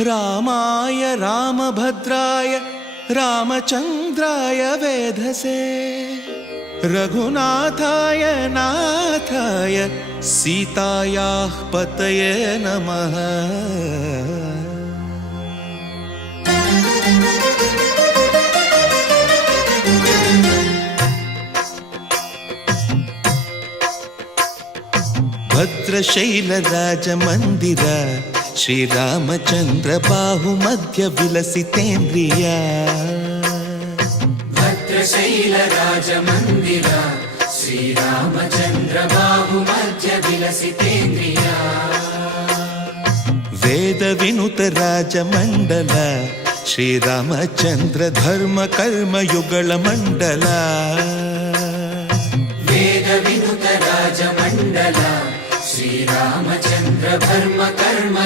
रामाय रामभद्राय रामचन्द्राय वेधसे रघुनाथाय नाथाय सीतायाः पतये नमः। भद्रशैलराजमन्दिर श्रीरामचन्द्र बाहुमध्य विलसितेन्द्रिया। भद्रशैलराजमन्दिर श्रीरामचन्द्र बाहुमध्य विलसितेन्द्रिया। वेदविनुत राजमण्डल श्रीरामचन्द्र धर्म कर्म युगल मण्डल। वेदविनुत राजमण्डल श्रीरामचन्द्र धर्म कर्म